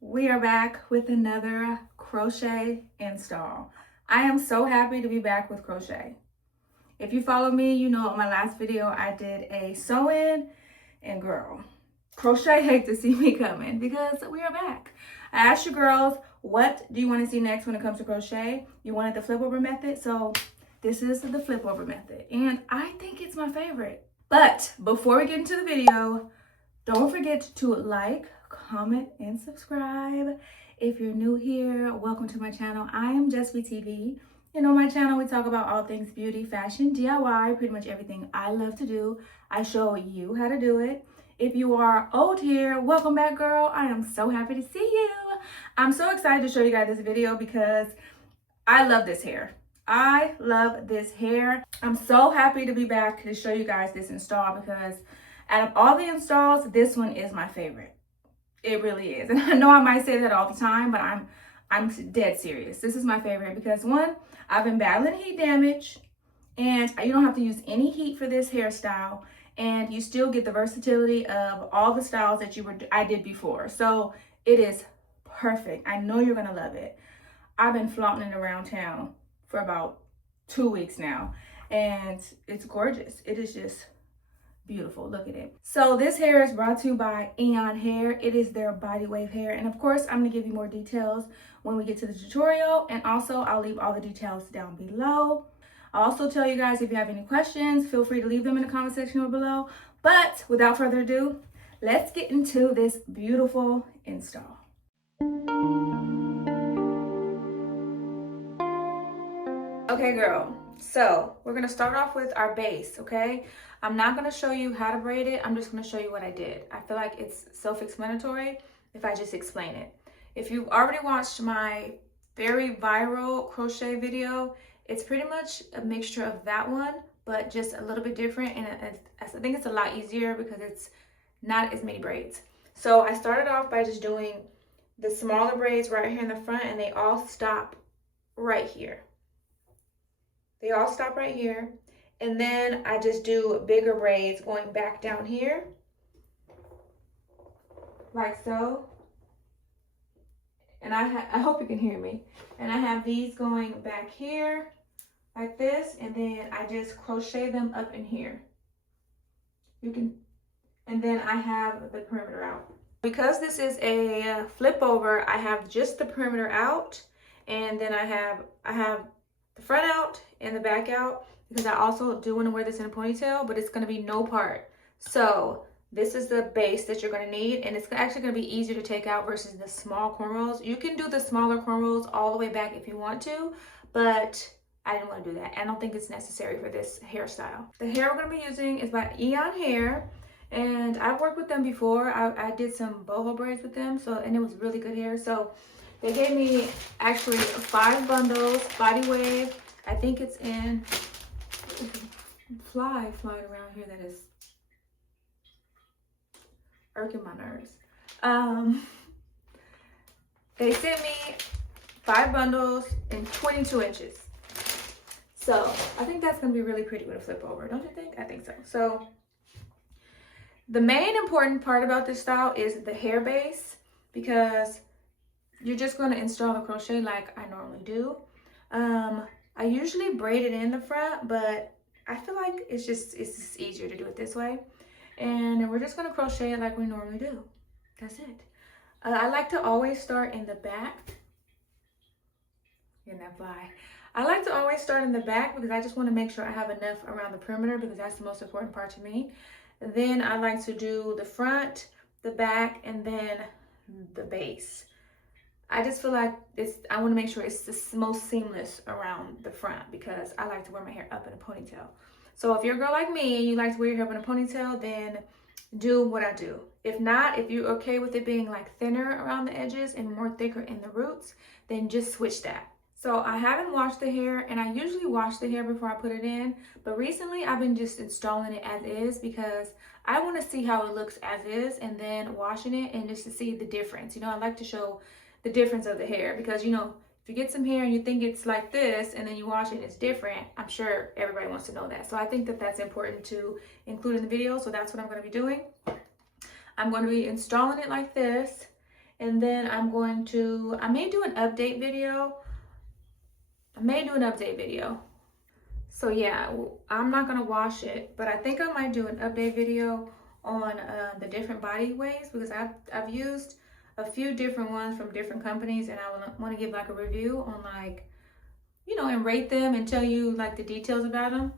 We are back with another crochet install. I am so happy to be back with crochet. If you follow me, you know in my last video I did a sew-in, and girl, crochet hate to see me coming because we are back. I asked you girls, what do you want to see next when it comes to crochet? You wanted the flip over method, so this is the flip over method, and I think it's my favorite. But before we get into the video, don't forget to like, comment, and subscribe. If you're new here, welcome to my channel. I am JessVTV. And on my channel, we talk about all things beauty, fashion, DIY, pretty much everything I love to do. I show you how to do it. If you are old here, welcome back, girl. I am so happy to see you. I'm so excited to show you guys this video because I love this hair. I love this hair. I'm so happy to be back to show you guys this install because out of all the installs, this one is my favorite. It really is. And I know I might say that all the time, but I'm dead serious. This is my favorite because one, I've been battling heat damage, and you don't have to use any heat for this hairstyle, and you still get the versatility of all the styles that I did before. So it is perfect. I know you're gonna love it. I've been flaunting it around town for about 2 weeks now, and it's gorgeous. It is just beautiful. Look at it. So this hair is brought to you by EayonHair. It is their body wave hair, and of course I'm going to give you more details when we get to the tutorial, and also I'll leave all the details down below. I'll also tell you guys, if you have any questions, feel free to leave them in the comment section below. But without further ado, let's get into this beautiful install. Okay, girl, so we're gonna start off with our base. Okay, I'm not gonna show you how to braid it. I'm just gonna show you what I did. I feel like it's self-explanatory if I just explain it. If you've already watched my very viral crochet video, it's pretty much a mixture of that one, but just a little bit different, and I think it's a lot easier because it's not as many braids. So I started off by just doing the smaller braids right here in the front, and they all stop right here. They all stop right here. And then I just do bigger braids going back down here, like so. And I hope you can hear me. And I have these going back here, like this. And then I just crochet them up in here. You can, and then I have the perimeter out. Because this is a flip over, I have just the perimeter out. And then I have the front out and the back out, because I also do want to wear this in a ponytail, but it's going to be no part. So this is the base that you're going to need, and it's actually going to be easier to take out versus the small cornrows. You can do the smaller cornrows all the way back if you want to, but I didn't want to do that. I don't think it's necessary for this hairstyle. The hair we're going to be using is by EayonHair, and I've worked with them before. I did some boho braids with them, and it was really good hair. So they gave me actually 5 bundles, body wave. I think it's in flying around here that is irking my nerves. They sent me 5 bundles in 22 inches. So I think that's gonna be really pretty with a flip over, don't you think? I think so. So the main important part about this style is the hair base, because you're just going to install the crochet like I normally do. I usually braid it in the front, but I feel like it's just easier to do it this way. And we're just going to crochet it like we normally do. That's it. I like to always start in the back. Getting that fly. I like to always start in the back because I just want to make sure I have enough around the perimeter, because that's the most important part to me. Then I like to do the front, the back, and then the base. I just feel like I want to make sure it's the most seamless around the front, because I like to wear my hair up in a ponytail. So if you're a girl like me and you like to wear your hair up in a ponytail, then do what I do. If not, if you're okay with it being like thinner around the edges and more thicker in the roots, then just switch that. So I haven't washed the hair, and I usually wash the hair before I put it in, but recently I've been just installing it as is because I want to see how it looks as is, and then washing it and just to see the difference. You know, I like to show the difference of the hair, because you know, if you get some hair and you think it's like this and then you wash it and it's different, I'm sure everybody wants to know that. So I think that that's important to include in the video. So that's what I'm going to be doing. I'm going to be installing it like this, And then I may do an update video. So yeah, I'm not gonna wash it, but I think I might do an update video on the different body waves, because I've used a few different ones from different companies, and I want to give like a review on, like, you know, and rate them and tell you like the details about them.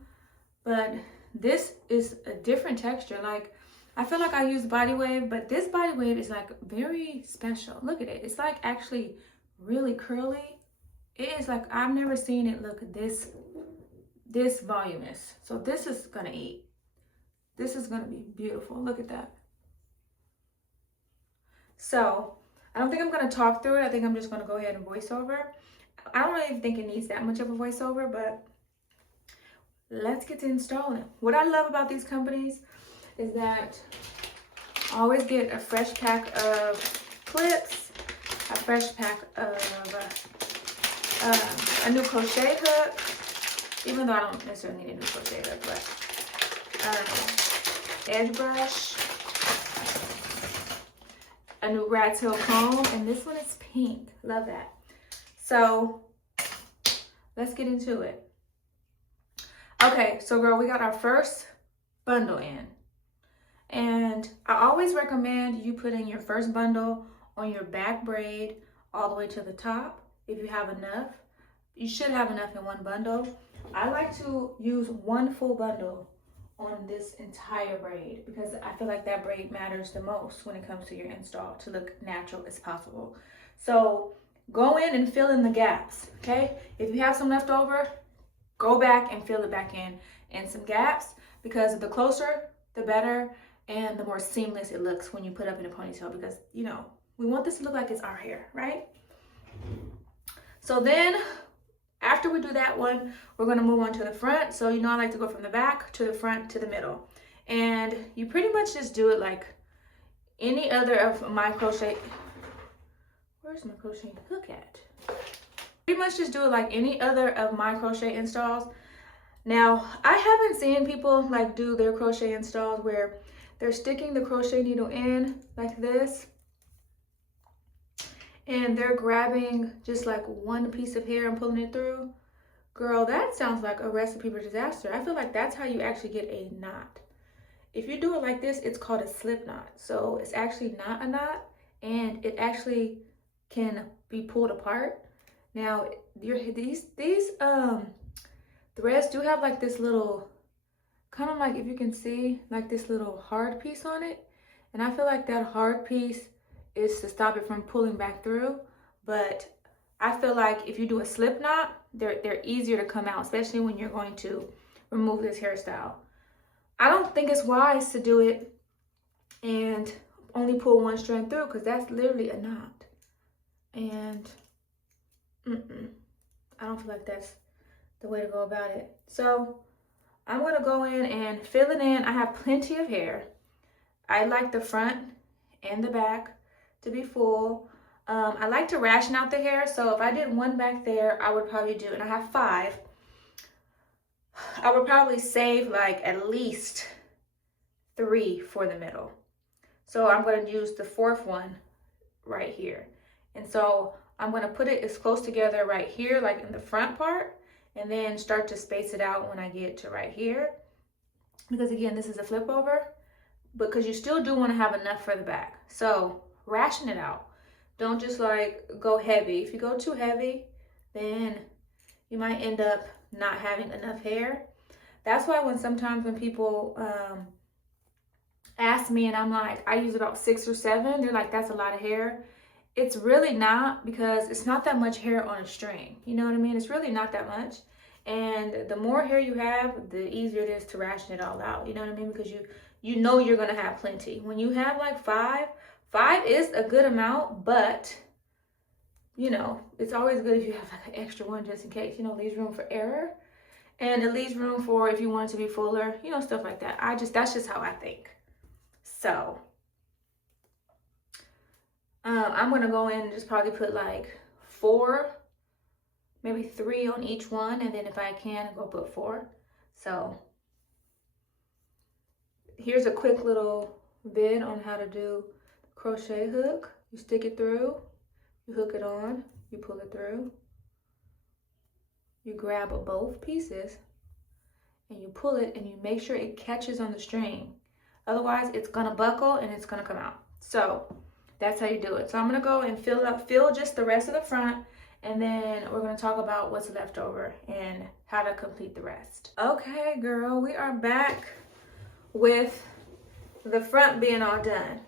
But this is a different texture. Like, I feel like I use body wave, but this body wave is like very special. Look at it. It's like actually really curly. It is like, I've never seen it look this voluminous. So this is gonna eat. This is gonna be beautiful. Look at that. So I don't think I'm gonna talk through it. I think I'm just gonna go ahead and voice over. I don't really think it needs that much of a voiceover, but let's get to installing. What I love about these companies is that I always get a fresh pack of clips, a fresh pack of a new crochet hook, even though I don't necessarily need a new crochet hook, but edge brush, a new rat tail comb, and this one is pink. Love that. So let's get into it. Okay, so girl, we got our first bundle in. And I always recommend you putting your first bundle on your back braid all the way to the top. If you have enough, you should have enough in one bundle. I like to use one full bundle on this entire braid, because I feel like that braid matters the most when it comes to your install, to look natural as possible. So go in and fill in the gaps, okay? If you have some left over, go back and fill it back in some gaps, because the closer, the better, and the more seamless it looks when you put up in a ponytail, because, you know, we want this to look like it's our hair, right? So then, after we do that one, we're gonna move on to the front. So, you know, I like to go from the back to the front to the middle. And you pretty much just do it like any other of my crochet. Where's my crochet hook at? Pretty much just do it like any other of my crochet installs. Now, I haven't seen people like do their crochet installs where they're sticking the crochet needle in like this, and they're grabbing just like one piece of hair and pulling it through. Girl, that sounds like a recipe for disaster. I feel like that's how you actually get a knot. If you do it like this, it's called a slip knot. So it's actually not a knot, and it actually can be pulled apart. Now, these threads do have like this little, kind of like, if you can see, like this little hard piece on it. And I feel like that hard piece is to stop it from pulling back through. But I feel like if you do a slip knot, they're easier to come out, especially when you're going to remove this hairstyle. I don't think it's wise to do it and only pull one strand through, because that's literally a knot. And I don't feel like that's the way to go about it. So I'm gonna go in and fill it in. I have plenty of hair. I like the front and the back to be full. I like to ration out the hair, so if I did one back there, I would probably do, and I have 5, I would probably save like at least 3 for the middle. So I'm going to use the 4th one right here. And so I'm going to put it as close together right here, like in the front part, and then start to space it out when I get to right here. Because again, this is a flip over, because you still do want to have enough for the back. So ration it out. Don't just like go heavy. If you go too heavy, then you might end up not having enough hair. That's why sometimes when people ask me and I'm like, I use about 6 or 7, they're like, that's a lot of hair. It's really not, because it's not that much hair on a string. You know what I mean? It's really not that much. And the more hair you have, the easier it is to ration it all out. You know what I mean? Because you know you're going to have plenty. When you have like 5 is a good amount, but you know, it's always good if you have like an extra one just in case, you know, leaves room for error, and it leaves room for if you want it to be fuller, you know, stuff like that. That's just how I think. So I'm gonna go in and just probably put like 4, maybe 3 on each one, and then if I can, go put 4. So here's a quick little vid on how to do crochet hook. You stick it through, you hook it on, you pull it through, you grab both pieces and you pull it and you make sure it catches on the string. Otherwise it's gonna buckle and it's gonna come out. So that's how you do it. So I'm gonna go and fill just the rest of the front, and then we're gonna talk about what's left over and how to complete the rest. Okay, girl, we are back with the front being all done.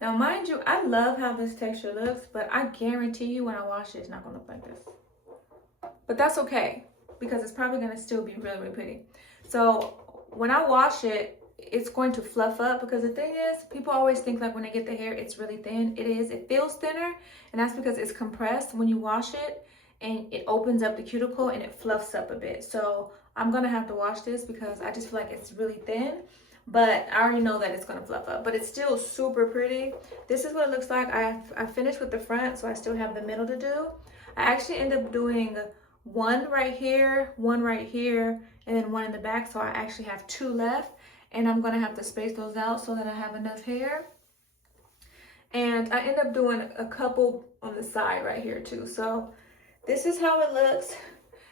Now, mind you, I love how this texture looks, but I guarantee you when I wash it, it's not gonna look like this. But that's okay, because it's probably gonna still be really, really pretty. So when I wash it, it's going to fluff up, because the thing is, people always think like when they get the hair, it's really thin. It is, it feels thinner, and that's because it's compressed when you wash it, and it opens up the cuticle and it fluffs up a bit. So I'm gonna have to wash this because I just feel like it's really thin. But I already know that it's gonna fluff up, but it's still super pretty. This is what it looks like. I finished with the front, so I still have the middle to do. I actually end up doing one right here, and then one in the back, so I actually have 2 left, and I'm gonna have to space those out so that I have enough hair. And I end up doing a couple on the side right here too. So this is how it looks.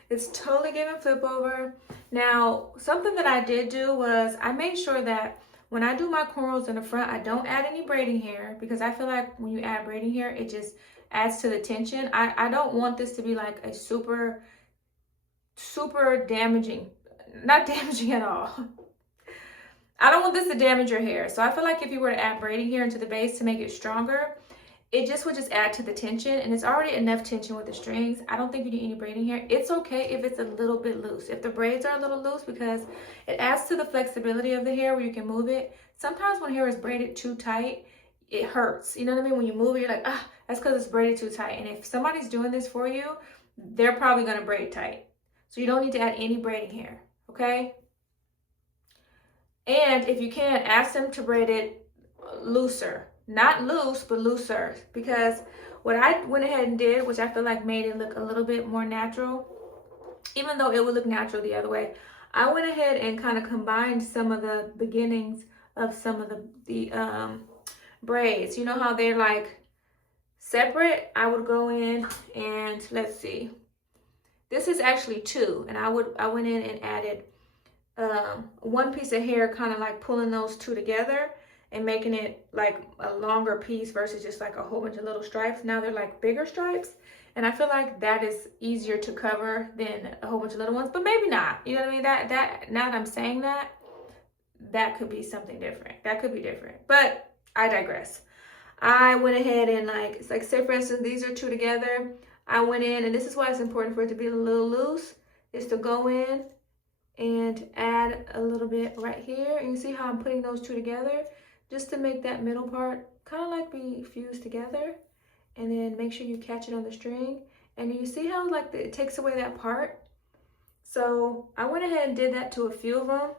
It's totally giving flip over. Now, something that I did do was I made sure that when I do my cornrows in the front, I don't add any braiding hair, because I feel like when you add braiding hair, it just adds to the tension. I don't want this to be like a super damaging, not damaging at all. I don't want this to damage your hair. So I feel like if you were to add braiding hair into the base to make it stronger, it just would just add to the tension, and it's already enough tension with the strings. I don't think you need any braiding hair. It's okay if it's a little bit loose, if the braids are a little loose, because it adds to the flexibility of the hair where you can move it. Sometimes when hair is braided too tight, it hurts. You know what I mean? When you move it, you're like, ah, that's because it's braided too tight. And if somebody's doing this for you, they're probably going to braid tight. So you don't need to add any braiding hair, okay? And if you can, ask them to braid it looser. Not loose, but looser. Because what I went ahead and did, which I feel like made it look a little bit more natural, even though it would look natural the other way, I went ahead and kind of combined some of the beginnings of some of the braids. You know how they're like separate? I would go in and let's see. This is actually 2, and I went in and added one piece of hair, kind of like pulling those 2 together and making it like a longer piece versus just like a whole bunch of little stripes. Now they're like bigger stripes, and I feel like that is easier to cover than a whole bunch of little ones, but maybe not. You know what I mean? That now that I'm saying that, that could be something different. That could be different, but I digress. I went ahead and like say for instance, these are 2 together. I went in, and this is why it's important for it to be a little loose, is to go in and add a little bit right here. And you see how I'm putting those 2 together just to make that middle part kind of like be fused together, and then make sure you catch it on the string. And you see how like it takes away that part. So I went ahead and did that to a few of them,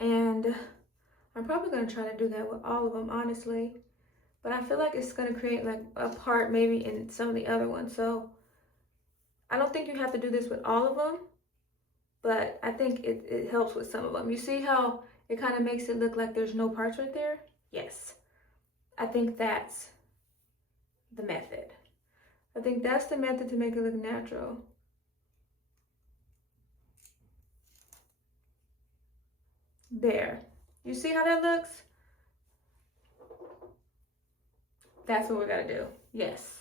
and I'm probably going to try to do that with all of them, honestly. But I feel like it's going to create like a part maybe in some of the other ones. So I don't think you have to do this with all of them, but I think it helps with some of them. You see how it kind of makes it look like there's no parts right there? Yes. I think that's the method. I think that's the method to make it look natural. There. You see how that looks? That's what we're gonna do. Yes.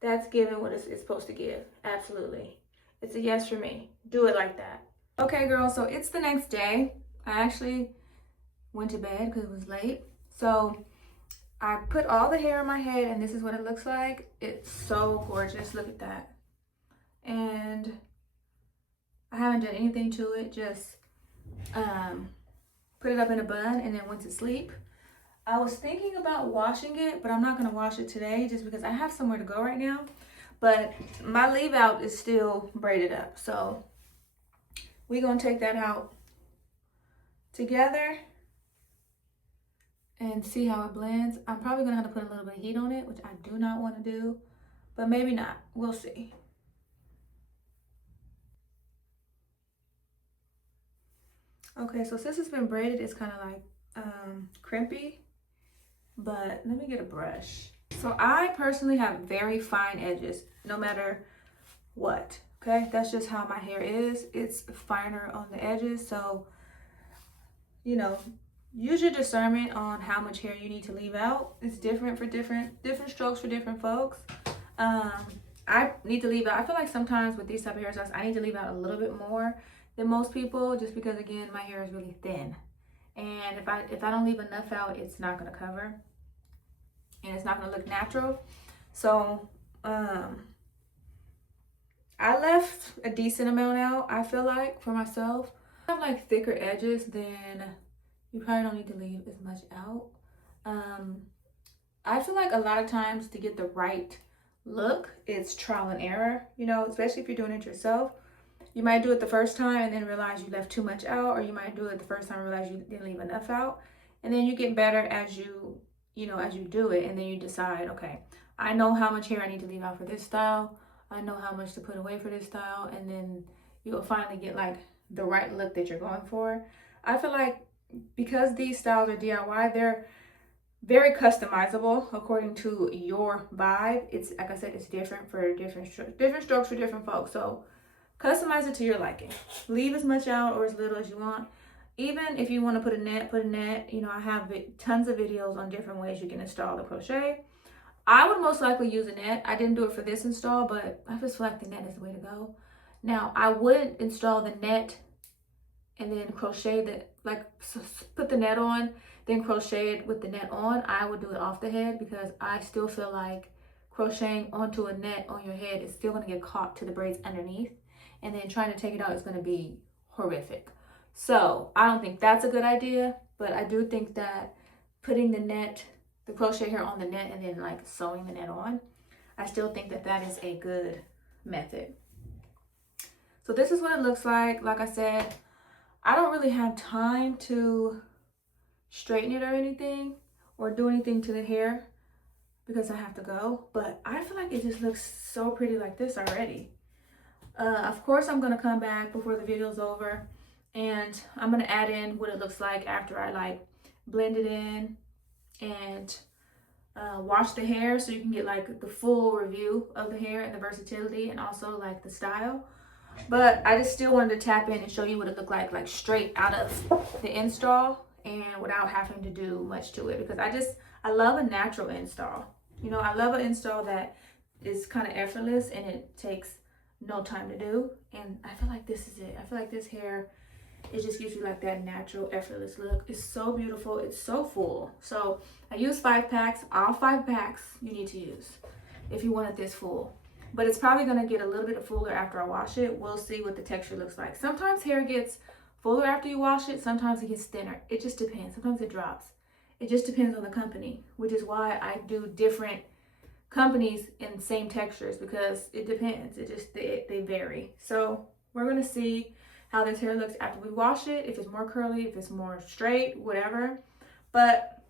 That's giving what it's supposed to give. Absolutely. It's a yes for me. Do it like that. Okay, girls, so it's the next day. I actually went to bed because it was late. So I put all the hair in my head, and this is what it looks like. It's so gorgeous. Look at that. And I haven't done anything to it. Just put it up in a bun and then went to sleep. I was thinking about washing it, but I'm not going to wash it today just because I have somewhere to go right now. But my leave out is still braided up. So we're going to take that out together and see how it blends. I'm probably going to have to put a little bit of heat on it, which I do not want to do, but maybe not. We'll see. Okay, so since it's been braided, it's kind of like crimpy, but let me get a brush. So I personally have very fine edges, no matter what. Okay, that's just how my hair is. It's finer on the edges. So, you know, use your discernment on how much hair you need to leave out. It's different for different strokes for different folks. I need to leave out, I feel like sometimes with these type of hairstyles, I need to leave out a little bit more than most people, just because again, my hair is really thin. And if I don't leave enough out, it's not gonna cover and it's not gonna look natural. So I left a decent amount out, I feel like, for myself. If I have like thicker edges, then you probably don't need to leave as much out. I feel like a lot of times to get the right look, it's trial and error, you know, especially if you're doing it yourself. You might do it the first time and then realize you left too much out, or you might do it the first time and realize you didn't leave enough out. And then you get better as you do it, and then you decide, okay, I know how much hair I need to leave out for this style. I know how much to put away for this style, and then you'll finally get like the right look that you're going for. I feel like because these styles are DIY, they're very customizable according to your vibe. It's like I said, it's different for different strokes for different folks. So customize it to your liking. Leave as much out or as little as you want. Even if you want to put a net, put a net. You know, I have tons of videos on different ways you can install the crochet. I would most likely use a net. I didn't do it for this install, but I just feel like the net is the way to go. Now, I would install the net and then crochet the, like, put the net on, then crochet it with the net on. I would do it off the head because I still feel like crocheting onto a net on your head is still going to get caught to the braids underneath. And then trying to take it out is going to be horrific. So I don't think that's a good idea, but I do think that putting the crochet hair on the net and then like sewing the net on, I still think that that is a good method. So this is what it looks like. Like I said, I don't really have time to straighten it or anything or do anything to the hair because I have to go, but I feel like it just looks so pretty like this already. Of course, I'm going to come back before the video's over and I'm going to add in what it looks like after I like blend it in and wash the hair, so you can get like the full review of the hair and the versatility and also like the style. But I just still wanted to tap in and show you what it looked like straight out of the install and without having to do much to it, because I love a natural install. You know, I love an install that is kind of effortless and it takes no time to do. And I feel like this is it. I feel like this hair, it just gives you like that natural effortless look. It's so beautiful. It's so full. So I use 5 packs. All 5 packs you need to use if you want it this full. But it's probably going to get a little bit fuller after I wash it. We'll see what the texture looks like. Sometimes hair gets fuller after you wash it. Sometimes it gets thinner. It just depends. Sometimes it drops. It just depends on the company, which is why I do different companies in same textures, because it depends. They vary. So we're going to see how this hair looks after we wash it, if it's more curly, if it's more straight, whatever. But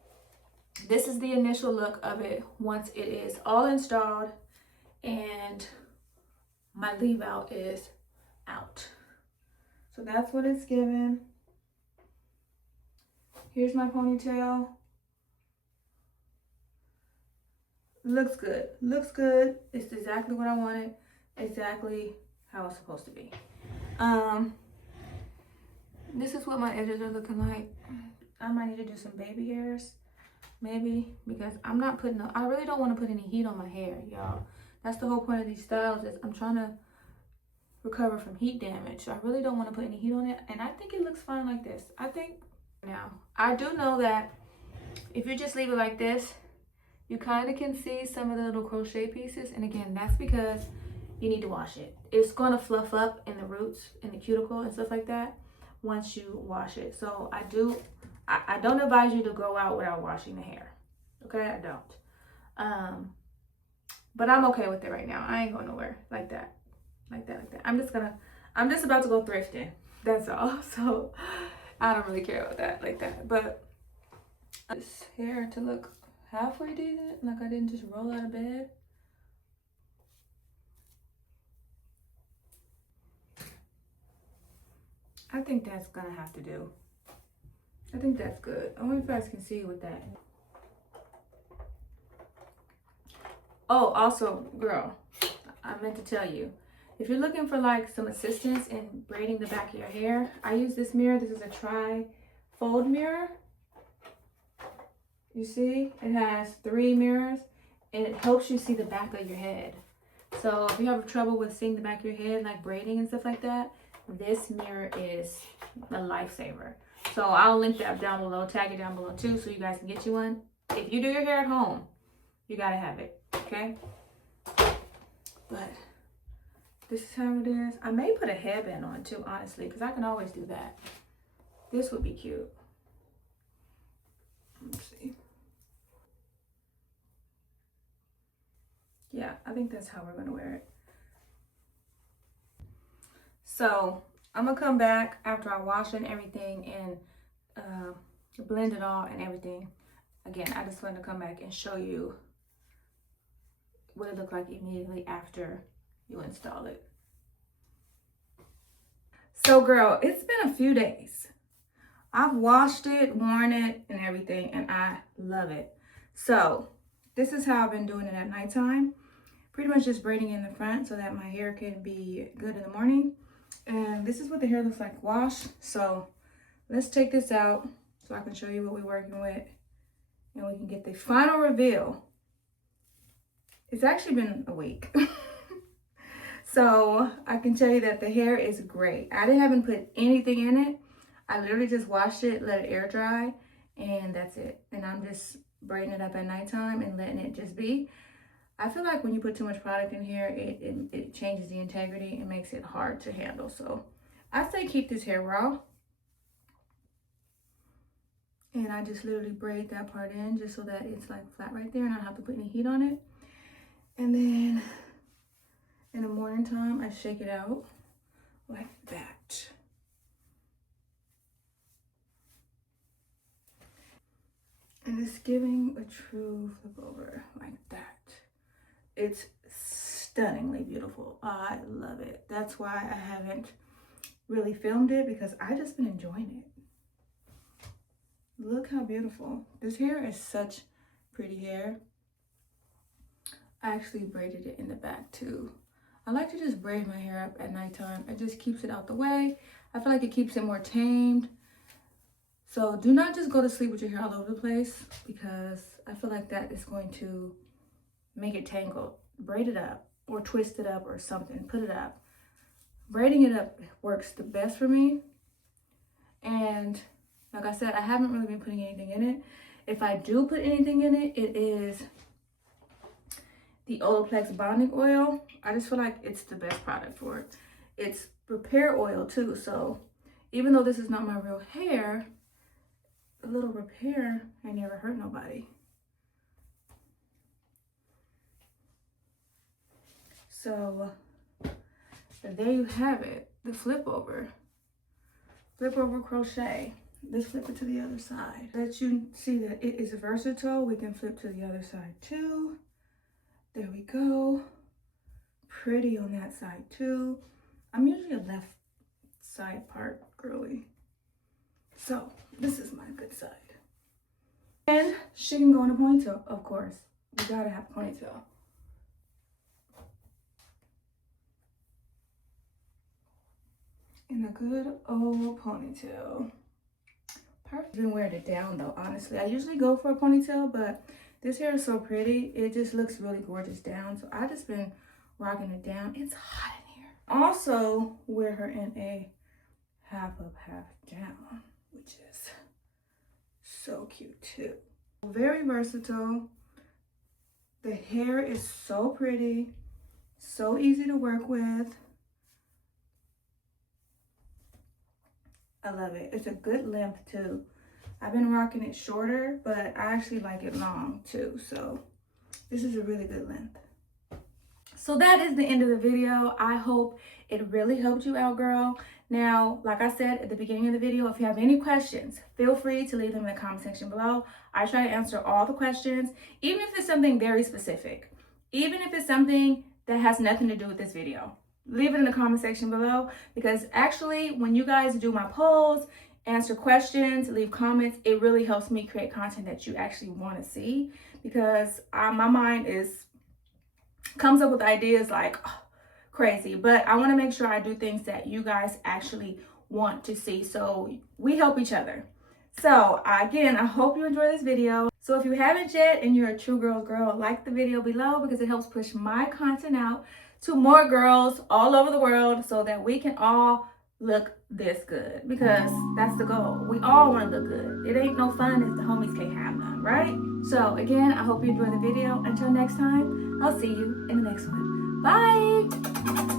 this is the initial look of it once it is all installed and my leave out is out. So that's what it's given. Here's my ponytail. Looks good. Looks good. It's exactly what I wanted. Exactly how it's supposed to be. This is what my edges are looking like. I might need to do some baby hairs, maybe, because I'm not putting, I really don't want to put any heat on my hair, y'all. That's the whole point of these styles, is I'm trying to recover from heat damage. So I really don't want to put any heat on it, and I think it looks fine like this. I think, now, I do know that if you just leave it like this, you kind of can see some of the little crochet pieces, and again, that's because you need to wash it. It's going to fluff up in the roots, in the cuticle and stuff like that once you wash it. So I don't advise you to go out without washing the hair. Okay, I don't. But I'm okay with it right now. I ain't going nowhere like that. I'm just about to go thrifting. That's all. So I don't really care about that like that. But this hair to look halfway decent, like I didn't just roll out of bed. I think that's gonna have to do. I think that's good. I wonder if you guys can see with that. Oh, also, girl, I meant to tell you, if you're looking for like some assistance in braiding the back of your hair, I use this mirror. This is a tri-fold mirror. You see, it has 3 mirrors and it helps you see the back of your head. So if you have trouble with seeing the back of your head, like braiding and stuff like that, this mirror is a lifesaver. So I'll link that down below, tag it down below too, so you guys can get you one. If you do your hair at home, you gotta have it, okay? But this is how it is. I may put a headband on too, honestly, because I can always do that. This would be cute. Let's see. Yeah, I think that's how we're gonna wear it. So I'm gonna come back after I wash and everything and blend it all and everything. Again, I just wanted to come back and show you what it looked like immediately after you install it. So girl, it's been a few days. I've washed it, worn it, and everything, and I love it. So this is how I've been doing it at nighttime. Pretty much just braiding in the front so that my hair can be good in the morning. And this is what the hair looks like washed. So let's take this out so I can show you what we're working with. And we can get the final reveal. It's actually been a week. So I can tell you that the hair is great. I haven't put anything in it. I literally just washed it, let it air dry, and that's it. And I'm just braiding it up at nighttime and letting it just be. I feel like when you put too much product in here, it changes the integrity and makes it hard to handle. So I say keep this hair raw. And I just literally braid that part in just so that it's like flat right there and I don't have to put any heat on it. And then in the morning time, I shake it out like that. And it's giving a true flip over like that. It's stunningly beautiful. I love it. That's why I haven't really filmed it, because I just been enjoying it. Look how beautiful. This hair is such pretty hair. I actually braided it in the back too. I like to just braid my hair up at nighttime. It just keeps it out the way. I feel like it keeps it more tamed. So do not just go to sleep with your hair all over the place, because I feel like that is going to make it tangled. Braid it up or twist it up or something. Put it up. Braiding it up works the best for me. And like I said, I haven't really been putting anything in it. If I do put anything in it, it is the Olaplex bonding oil. I just feel like it's the best product for it. It's repair oil too. So even though this is not my real hair, a little repair ain't never hurt nobody. So there you have it, the flip over crochet. Let's flip it to the other side. Let you see that it is versatile. We can flip to the other side too. There we go. Pretty on that side too. I'm usually a left side part girly. So this is my good side. And she can go in a ponytail, of course. You gotta have a ponytail. In a good old ponytail. Perfect. I've been wearing it down though, honestly. I usually go for a ponytail, but this hair is so pretty. It just looks really gorgeous down. So I just been rocking it down. It's hot in here. Also wear her in a half up, half down, which is so cute too. Very versatile. The hair is so pretty, so easy to work with. I love it. It's a good length too. I've been rocking it shorter, but I actually like it long too. So this is a really good length. So that is the end of the video. I hope it really helped you out, girl. Now, like I said at the beginning of the video, if you have any questions, feel free to leave them in the comment section below. I try to answer all the questions, even if it's something very specific, even if it's something that has nothing to do with this video. Leave it in the comment section below, because actually when you guys do my polls, answer questions, leave comments, it really helps me create content that you actually want to see, because my mind is comes up with ideas like crazy, but I want to make sure I do things that you guys actually want to see, so we help each other. So again, I hope you enjoy this video. So if you haven't yet and you're a true girl, like the video below, because it helps push my content out to more girls all over the world so that we can all look this good, because that's the goal. We all want to look good. It ain't no fun if the homies can't have none, right? So again, I hope you enjoy the video. Until next time, I'll see you in the next one. Bye.